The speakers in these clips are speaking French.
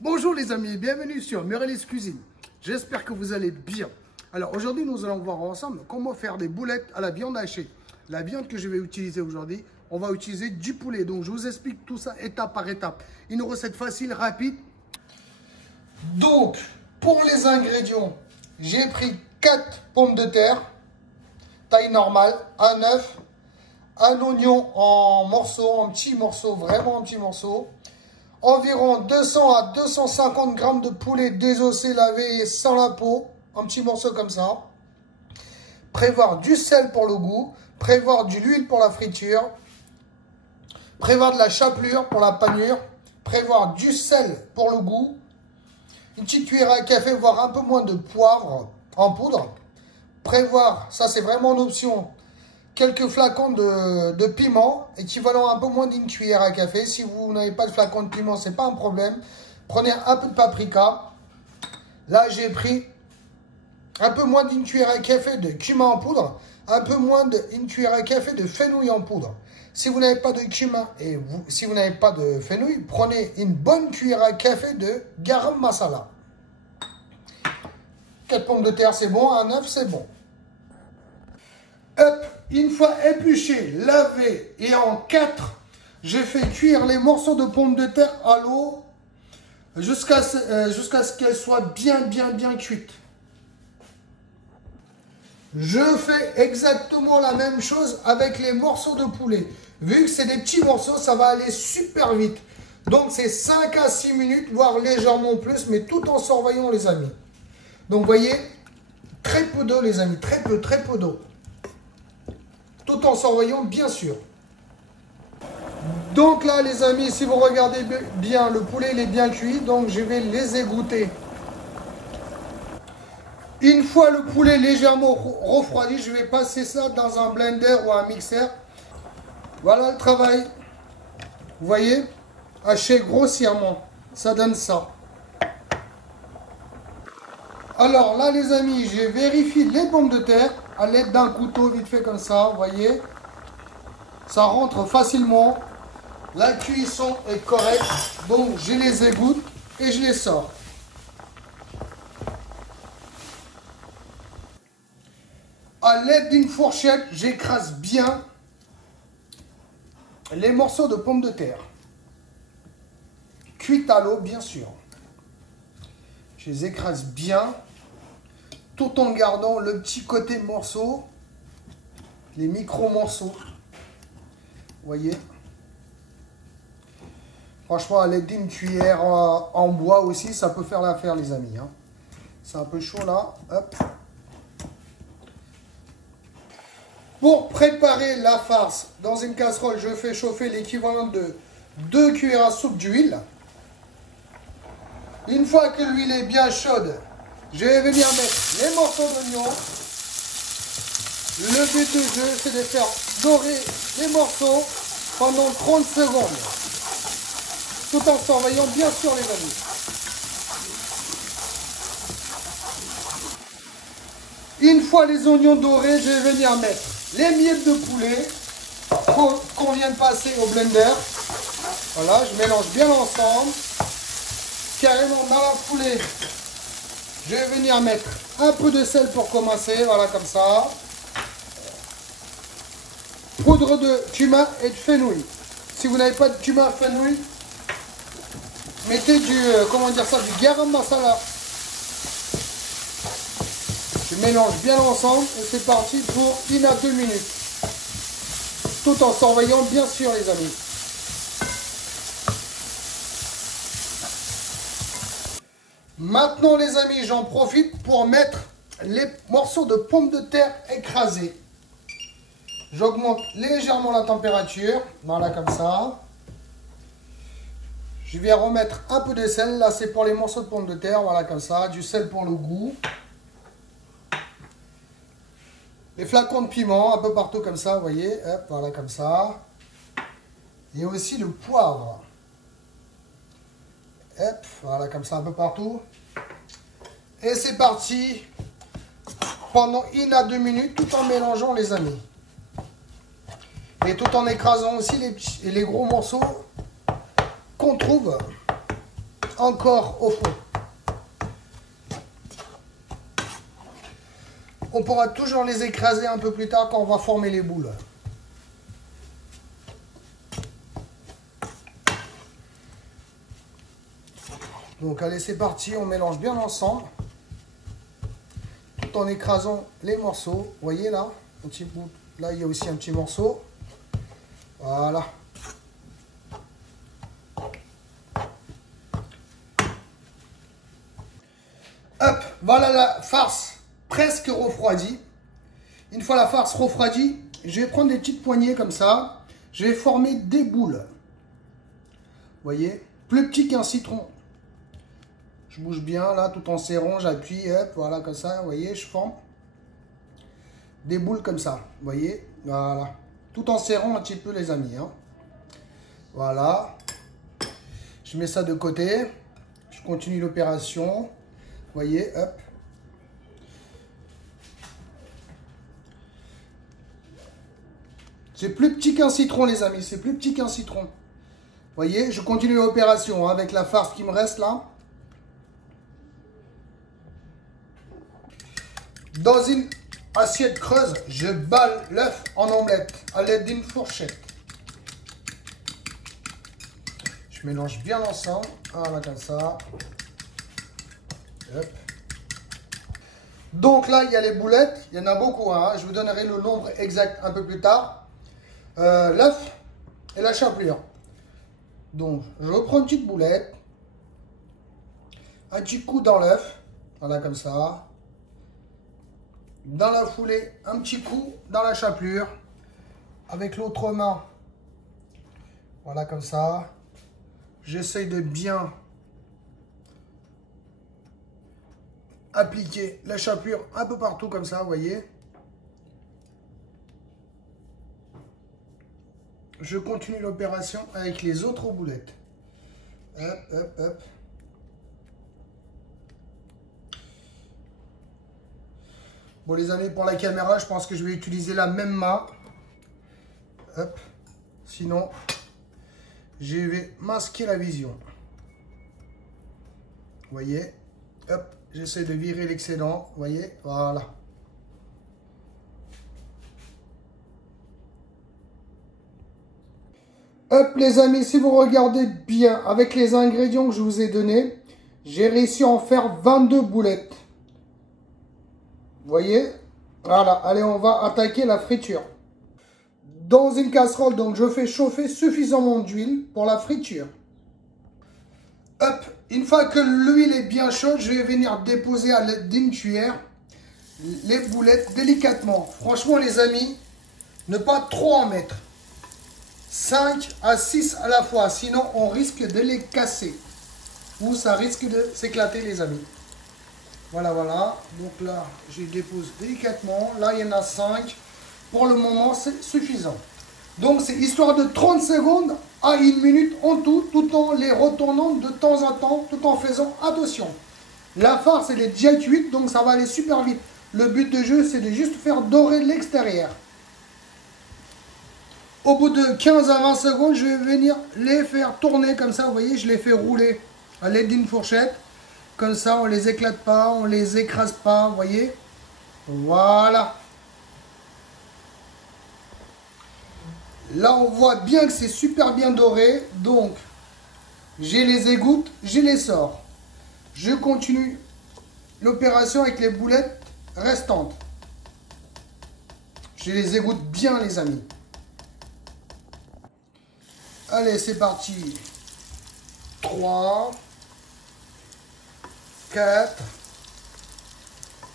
Bonjour les amis, bienvenue sur Murellis Cuisine. J'espère que vous allez bien. Alors aujourd'hui, nous allons voir ensemble comment faire des boulettes à la viande hachée. La viande que je vais utiliser aujourd'hui, on va utiliser du poulet. Donc je vous explique tout ça étape par étape. Une recette facile, rapide. Donc, pour les ingrédients, j'ai pris 4 pommes de terre, taille normale, un œuf, un oignon en morceaux, en petits morceaux, vraiment en petits morceaux. Environ 200 à 250 grammes de poulet désossé, lavé sans la peau, en petits morceaux comme ça. Prévoir du sel pour le goût, prévoir de l'huile pour la friture, prévoir de la chapelure pour la panure, prévoir du sel pour le goût, une petite cuillère à café, voire un peu moins de poivre en poudre. Prévoir, ça c'est vraiment une option, quelques flacons de piment, équivalent à un peu moins d'une cuillère à café. Si vous n'avez pas de flacon de piment, c'est pas un problème. Prenez un peu de paprika. Là, j'ai pris un peu moins d'une cuillère à café de cumin en poudre, un peu moins d'une cuillère à café de fenouil en poudre. Si vous n'avez pas de cumin et si vous n'avez pas de fenouil, prenez une bonne cuillère à café de garam masala. 4 pommes de terre, c'est bon. Un œuf, c'est bon. Hop, une fois épluché, lavé et en 4, j'ai fait cuire les morceaux de pommes de terre à l'eau jusqu'à ce qu'elles soient bien cuites. Je fais exactement la même chose avec les morceaux de poulet. Vu que c'est des petits morceaux, ça va aller super vite. Donc c'est 5 à 6 minutes, voire légèrement plus, mais tout en surveillant les amis. Donc vous voyez, très peu d'eau les amis, très peu d'eau. Tout en surveillant bien sûr. Donc là les amis, si vous regardez bien, le poulet il est bien cuit, donc je vais les égoutter. Une fois le poulet légèrement refroidi, je vais passer ça dans un blender ou un mixeur. Voilà le travail. Vous voyez, haché grossièrement, ça donne ça. Alors là les amis, je vérifie les pommes de terre à l'aide d'un couteau vite fait comme ça, vous voyez. Ça rentre facilement. La cuisson est correcte. Donc je les égoutte et je les sors. À l'aide d'une fourchette, j'écrase bien les morceaux de pommes de terre. Cuites à l'eau bien sûr. Je les écrase bien. Tout en gardant le petit côté morceau, les micro-morceaux. Vous voyez? Franchement, à l'aide d'une cuillère en bois aussi, ça peut faire l'affaire, les amis. Hein. C'est un peu chaud là. Hop. Pour préparer la farce, dans une casserole, je fais chauffer l'équivalent de 2 cuillères à soupe d'huile. Une fois que l'huile est bien chaude, je vais venir mettre les morceaux d'oignon. Le but du jeu, c'est de faire dorer les morceaux pendant 30 secondes. Tout en surveillant bien sûr les amis. Une fois les oignons dorés, je vais venir mettre les miettes de poulet qu'on vient de passer au blender. Voilà, je mélange bien ensemble. Carrément dans la foulée. Je vais venir mettre un peu de sel pour commencer, voilà comme ça. Poudre de cumin et de fenouil. Si vous n'avez pas de cumin fenouil, mettez du garam masala. Je mélange bien ensemble et c'est parti pour 1 à 2 minutes. Tout en surveillant bien sûr les amis. Maintenant les amis, j'en profite pour mettre les morceaux de pommes de terre écrasés. J'augmente légèrement la température, voilà comme ça. Je vais remettre un peu de sel, là c'est pour les morceaux de pommes de terre, voilà comme ça. Du sel pour le goût. Les flacons de piment, un peu partout comme ça, vous voyez, hop, voilà comme ça. Et aussi le poivre. Hop, voilà comme ça un peu partout. Et c'est parti pendant 1 à 2 minutes tout en mélangeant les amis. Et tout en écrasant aussi les gros morceaux qu'on trouve encore au fond. On pourra toujours les écraser un peu plus tard quand on va former les boules. Donc allez, c'est parti, on mélange bien ensemble. Tout en écrasant les morceaux. Vous voyez là, un petit bout. Là, il y a aussi un petit morceau. Voilà. Hop, voilà la farce presque refroidie. Une fois la farce refroidie, je vais prendre des petites poignées comme ça. Je vais former des boules. Vous voyez, plus petit qu'un citron. Je bouge bien là, tout en serrant, j'appuie, hop, voilà comme ça. Vous voyez, je forme des boules comme ça. Vous voyez, voilà. Tout en serrant un petit peu les amis. Hein. Voilà. Je mets ça de côté. Je continue l'opération. Vous voyez, hop. C'est plus petit qu'un citron, les amis. C'est plus petit qu'un citron. Vous voyez, je continue l'opération hein, avec la farce qui me reste là. Dans une assiette creuse, je balle l'œuf en omelette à l'aide d'une fourchette. Je mélange bien l'ensemble. Voilà, comme ça. Hop. Donc là, il y a les boulettes. Il y en a beaucoup. Hein. Je vous donnerai le nombre exact un peu plus tard. L'œuf et la chapelure. Donc, je reprends une petite boulette. Un petit coup dans l'œuf. Voilà, comme ça. Dans la foulée, un petit coup dans la chapelure. Avec l'autre main. Voilà, comme ça. J'essaye de bien appliquer la chapelure un peu partout comme ça, vous voyez. Je continue l'opération avec les autres boulettes. Hop, hop, hop. Bon les amis, pour la caméra, je pense que je vais utiliser la même main. Hop. Sinon, je vais masquer la vision. Vous voyez. Hop. J'essaie de virer l'excédent. Vous voyez. Voilà. Hop les amis, si vous regardez bien avec les ingrédients que je vous ai donnés, j'ai réussi à en faire 22 boulettes. Vous voyez? Voilà, allez, on va attaquer la friture. Dans une casserole, donc je fais chauffer suffisamment d'huile pour la friture. Hop, une fois que l'huile est bien chaude, je vais venir déposer à l'aide d'une cuillère les boulettes délicatement. Franchement les amis, ne pas trop en mettre. 5 à 6 à la fois, sinon on risque de les casser. Ou ça risque de s'éclater les amis. Voilà, voilà. Donc là, je dépose délicatement. Là, il y en a 5. Pour le moment, c'est suffisant. Donc, c'est histoire de 30 secondes à 1 minute en tout, tout en les retournant de temps en temps, tout en faisant attention. La farce, elle est déjà cuite, donc ça va aller super vite. Le but de jeu, c'est de juste faire dorer l'extérieur. Au bout de 15 à 20 secondes, je vais venir les faire tourner comme ça. Vous voyez, je les fais rouler à l'aide d'une fourchette. Comme ça, on les éclate pas, on les écrase pas, vous voyez. Voilà. Là, on voit bien que c'est super bien doré. Donc, j'ai les égouttes, j'ai les sors. Je continue l'opération avec les boulettes restantes. Je les égoutte bien, les amis. Allez, c'est parti. 3, 4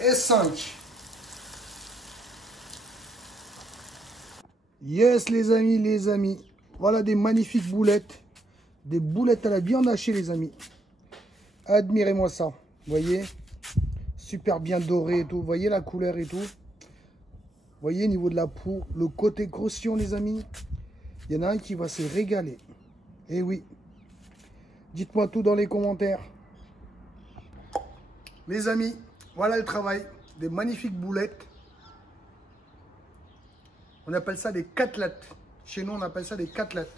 et 5. Yes, les amis. Voilà des magnifiques boulettes. Des boulettes à la viande hachée, les amis. Admirez-moi ça. Vous voyez? Super bien doré et tout. Vous voyez la couleur et tout? Vous voyez, au niveau de la peau, le côté croustillant, les amis. Il y en a un qui va se régaler. Eh oui. Dites-moi tout dans les commentaires. Les amis, voilà le travail. Des magnifiques boulettes. On appelle ça des côtelettes. Chez nous, on appelle ça des côtelettes.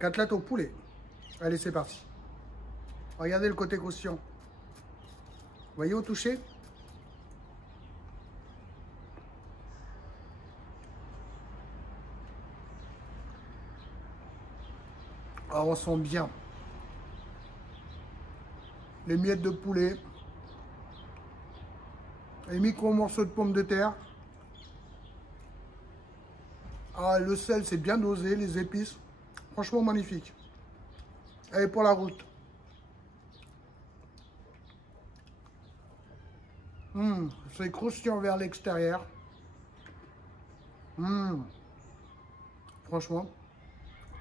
Côtelettes au poulet. Allez, c'est parti. Regardez le côté croustillant. Voyez au toucher? Ah, on sent bien les miettes de poulet, les micro-morceaux de pommes de terre. Ah, le sel, c'est bien dosé, les épices. Franchement, magnifique. Allez, pour la route. C'est croustillant vers l'extérieur. Franchement,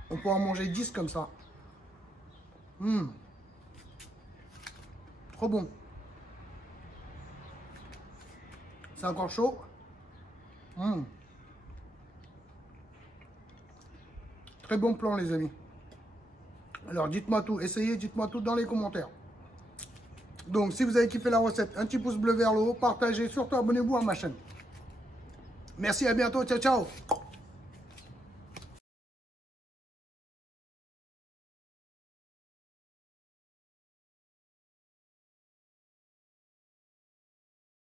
on peut en manger 10 comme ça. Trop bon. C'est encore chaud. Très bon plan, les amis. Alors, dites-moi tout. Essayez, dites-moi tout dans les commentaires. Donc, si vous avez kiffé la recette, un petit pouce bleu vers le haut, partagez, surtout abonnez-vous à ma chaîne. Merci, à bientôt. Ciao, ciao.